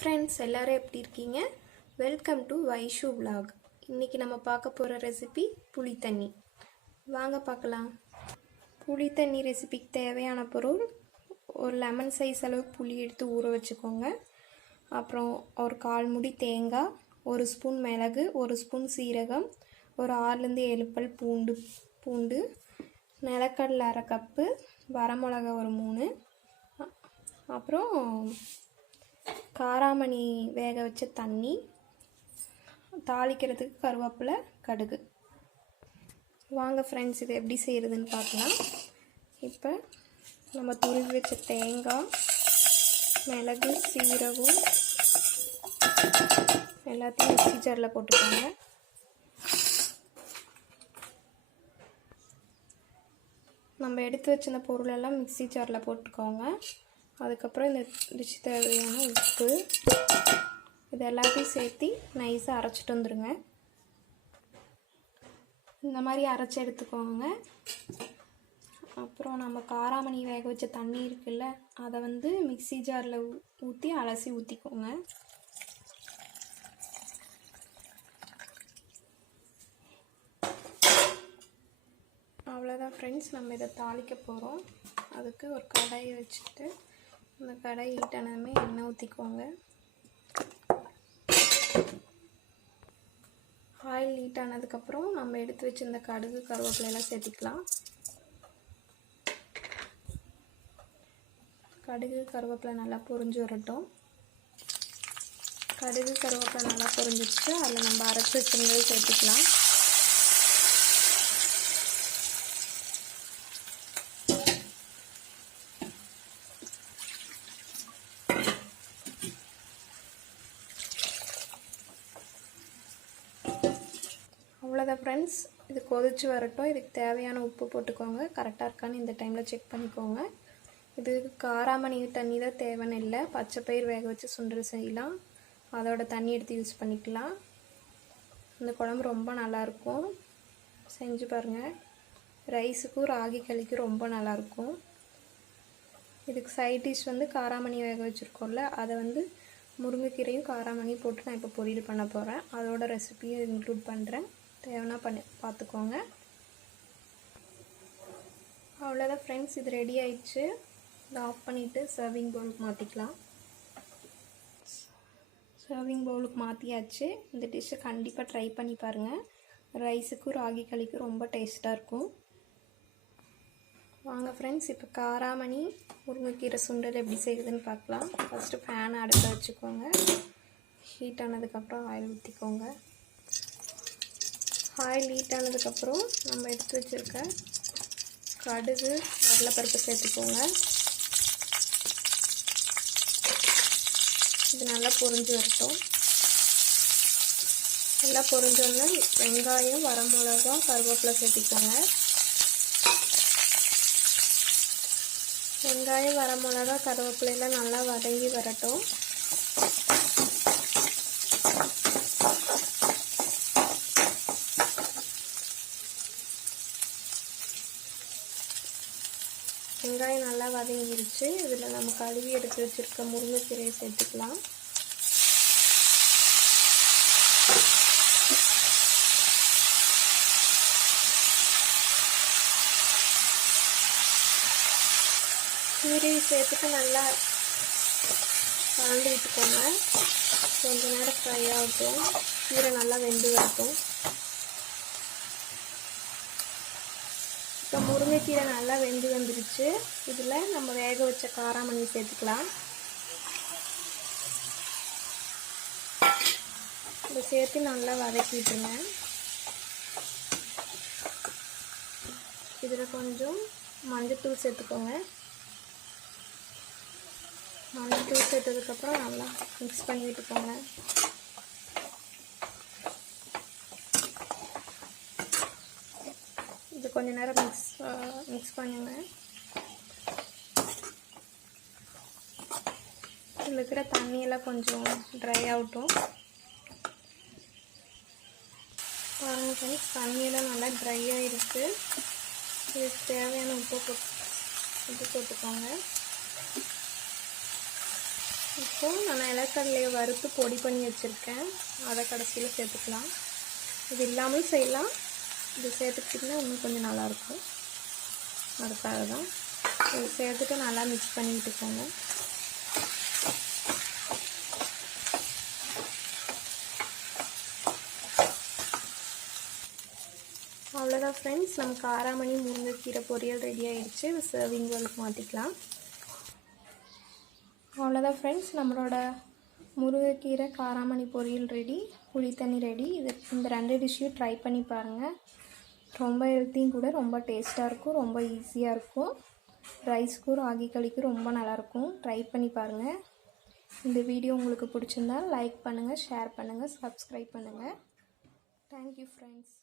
Friends, எல்லாரும் எப்படி இருக்கீங்க? Welcome to Vaishu vlog. இன்றைக்கி நம்ம பார்க்க போகிற ரெசிபி புளி தண்ணி. வாங்க பார்க்கலாம். புளி தண்ணி ரெசிபிக்கு தேவையான பொருள்: ஒரு லெமன் சைஸ் அளவுக்கு புளி எடுத்து ஊற வச்சுக்கோங்க. அப்புறம் ஒரு 1/4 முடி தேங்காய், 1 ஸ்பூன் மிளகு, 1 ஸ்பூன் சீரகம், ஒரு 6-7 பல் பூண்டு, நிலக்கடலை 1/2 கப்பு, வரமிளகா ஒரு 3, அப்புறம் காராமணி வேக வச்ச தண்ணி, தாளிக்கிறதுக்கு கருவேப்பிலை, கடுகு. வாங்க ஃப்ரெண்ட்ஸ், இது எப்படி செய்கிறதுன்னு பார்க்கலாம். இப்போ நம்ம துருவி வச்ச தேங்காய், மிளகு, சீரகம் எல்லாத்தையும் மிக்ஸி ஜாரில் போட்டுக்கோங்க. நம்ம எடுத்து வச்சிருந்த பொருளெல்லாம் மிக்ஸி ஜாரில் போட்டுக்கோங்க. அதுக்கப்புறம் இந்த டிஷ் தேவையான உப்பு, இது எல்லாத்தையும் சேர்த்து நைஸாக அரைச்சிட்டு வந்துடுங்க. இந்த மாதிரி அரைச்சி எடுத்துக்கோங்க. அப்புறம் நம்ம காராமணி வேக வச்ச தண்ணி இருக்குல்ல, அதை மிக்ஸி ஜாரில் ஊற்றி அலசி ஊற்றிக்கோங்க. அவ்வளோதான் ஃப்ரெண்ட்ஸ், நம்ம இதை தாளிக்க போகிறோம். அதுக்கு ஒரு கடாயை வச்சுட்டு அந்த கடாய் ஹீட் ஆனதுமே எண்ணெய் ஊற்றிக்கோங்க. ஆயில் ஹீட் ஆனதுக்கப்புறம் நம்ம எடுத்து வச்சிருந்த கடுகு, கருவேப்பிலையெல்லாம் சேர்த்திக்கலாம். கடுகு, கருவேப்பிலை நல்லா பொரிஞ்சு வரட்டும். கடுகு, கருவேப்பிலை நல்லா பொரிஞ்சிச்சு. அதில் நம்ம அரைச்சி வச்சிருந்ததை சேர்த்துக்கலாம். அவ்வளோதான் ஃப்ரெண்ட்ஸ், இது கொதிச்சு வரட்டும். இதுக்கு தேவையான உப்பு போட்டுக்கோங்க. கரெக்டாக இருக்கான்னு இந்த டைமில் செக் பண்ணிக்கோங்க. இதுக்கு காராமணி தண்ணி தான் தேவைன்னு இல்லை, பச்சை பயிர் வேக வச்சு சுண்டல் செய்யலாம், அதோட தண்ணி எடுத்து யூஸ் பண்ணிக்கலாம். இந்த குழம்பு ரொம்ப நல்லாயிருக்கும், செஞ்சு பாருங்கள். ரைஸுக்கும் ராகி களிக்கும் ரொம்ப நல்லாயிருக்கும். இதுக்கு சைட் டிஷ் காராமணி வேக வச்சுருக்கோம்ல, அதை முருங்கைக்கீரையும் காராமணியும் போட்டு நான் இப்போ பொரியல் பண்ண போகிறேன். அதோட ரெசிபியும் இன்க்ளூட் பண்ணுறேன், தேவைன்னா பார்த்துக்கோங்க. அவ்வளோதான் ஃப்ரெண்ட்ஸ், இது ரெடி ஆயிடுச்சு. இதை ஆஃப் பண்ணிவிட்டு சர்விங் பவுலுக்கு மாற்றிக்கலாம். சர்விங் பவுலுக்கு மாற்றியாச்சு. இந்த டிஷ்ஷை கண்டிப்பாக ட்ரை பண்ணி பாருங்கள். ரைஸுக்கும் ராகி களிக்கும் ரொம்ப டேஸ்ட்டாக இருக்கும். வாங்க ஃப்ரெண்ட்ஸ், இப்போ காராமணி முருங்கைக்கீரை சுண்டல் எப்படி செய்யுதுன்னு பார்க்கலாம். ஃபஸ்ட்டு ஃபேனை அடுப்பில் வச்சுக்கோங்க. ஹீட் ஆனதுக்கப்புறம் ஆயில் ஊற்றிக்கோங்க. ஆயில் ஹீட் ஆனதுக்கப்புறம் நம்ம எடுத்து வச்சுருக்க கடுகு, கடலைப்பருப்பு சேர்த்துக்கோங்க. இது நல்லா பொரிஞ்சு வரட்டும். நல்லா பொரிஞ்சோன்னா வெங்காயம், வரமிளகா, கருவேப்பிலை சேர்த்துக்கோங்க. வெங்காயம், வரமிளகா, கருவேப்பிலையெல்லாம் நல்லா வதங்கி வரட்டும். வெங்காயம் நல்லா வதங்கிருச்சு. இதில் நம்ம கழுவி எடுத்து வச்சுருக்க முருங்கைக்கீரையை சேர்த்துக்கலாம். கீரையை சேர்த்துட்டு நல்லா கலந்து விட்டுக்கோங்க. கொஞ்ச நேரம் ஃப்ரை ஆகட்டும், கீரை நல்லா வெந்து வரட்டும். இப்போ முருங்கைக்கீரை நல்லா வெந்து வந்துருச்சு. இதில் நம்ம வேக வச்ச காராமணி சேர்த்துக்கலாம். இதை சேர்த்து நல்லா வதக்கிட்டுருங்க. இதில் கொஞ்சம் மஞ்சள்தூள் சேர்த்துக்கோங்க. மஞ்சள்தூள் சேர்த்ததுக்கப்புறம் நல்லா மிக்ஸ் பண்ணி விட்டுக்கோங்க. இது கொஞ்ச நேரம் மிக்ஸ் பண்ணுங்க. இதில் இருக்கிற தண்ணியெல்லாம் கொஞ்சம் ட்ரை ஆகட்டும். பாருங்கள் ஃப்ரெண்ட்ஸ், தண்ணியெல்லாம் நல்லா ட்ரை ஆகிருக்கு. இதுக்கு தேவையான உப்பு போட்டுக்கோங்க. இப்போது நான் நிலக்கடலையை வறுத்து பொடி பண்ணி வச்சுருக்கேன், அதை கடைசியில் சேர்த்துக்கலாம். இது இல்லாமல் செய்யலாம், இது சேர்த்துக்கிட்டிங்கன்னா இன்னும் கொஞ்சம் நல்லாயிருக்கும். அதுக்காக தான் இது சேர்த்துட்டு நல்லா மிக்ஸ் பண்ணி விட்டுக்கோங்க. அவ்வளோதான் ஃப்ரெண்ட்ஸ், நம்ம காராமணி முருங்கைக்கீரை பொரியல் ரெடி ஆகிடுச்சு. இது சர்விங் பவுலுக்கு மாற்றிக்கலாம். அவ்வளோதான் ஃப்ரெண்ட்ஸ், நம்மளோட முருங்கைக்கீரை காராமணி பொரியல் ரெடி, புளி தண்ணி ரெடி. இந்த 2 டிஷ்ஷையும் ட்ரை பண்ணி பாருங்கள். ரொம்ப ஹெல்த்தியும் கூட, ரொம்ப டேஸ்ட்டாக இருக்கும், ரொம்ப ஈஸியாக இருக்கும். ரைஸ்க்கும் ராகி களிக்கும் ரொம்ப நல்லாயிருக்கும். ட்ரை பண்ணி பாருங்கள். இந்த வீடியோ உங்களுக்கு பிடிச்சிருந்தால் லைக் பண்ணுங்கள், ஷேர் பண்ணுங்கள், சப்ஸ்கிரைப் பண்ணுங்கள். Thank you friends.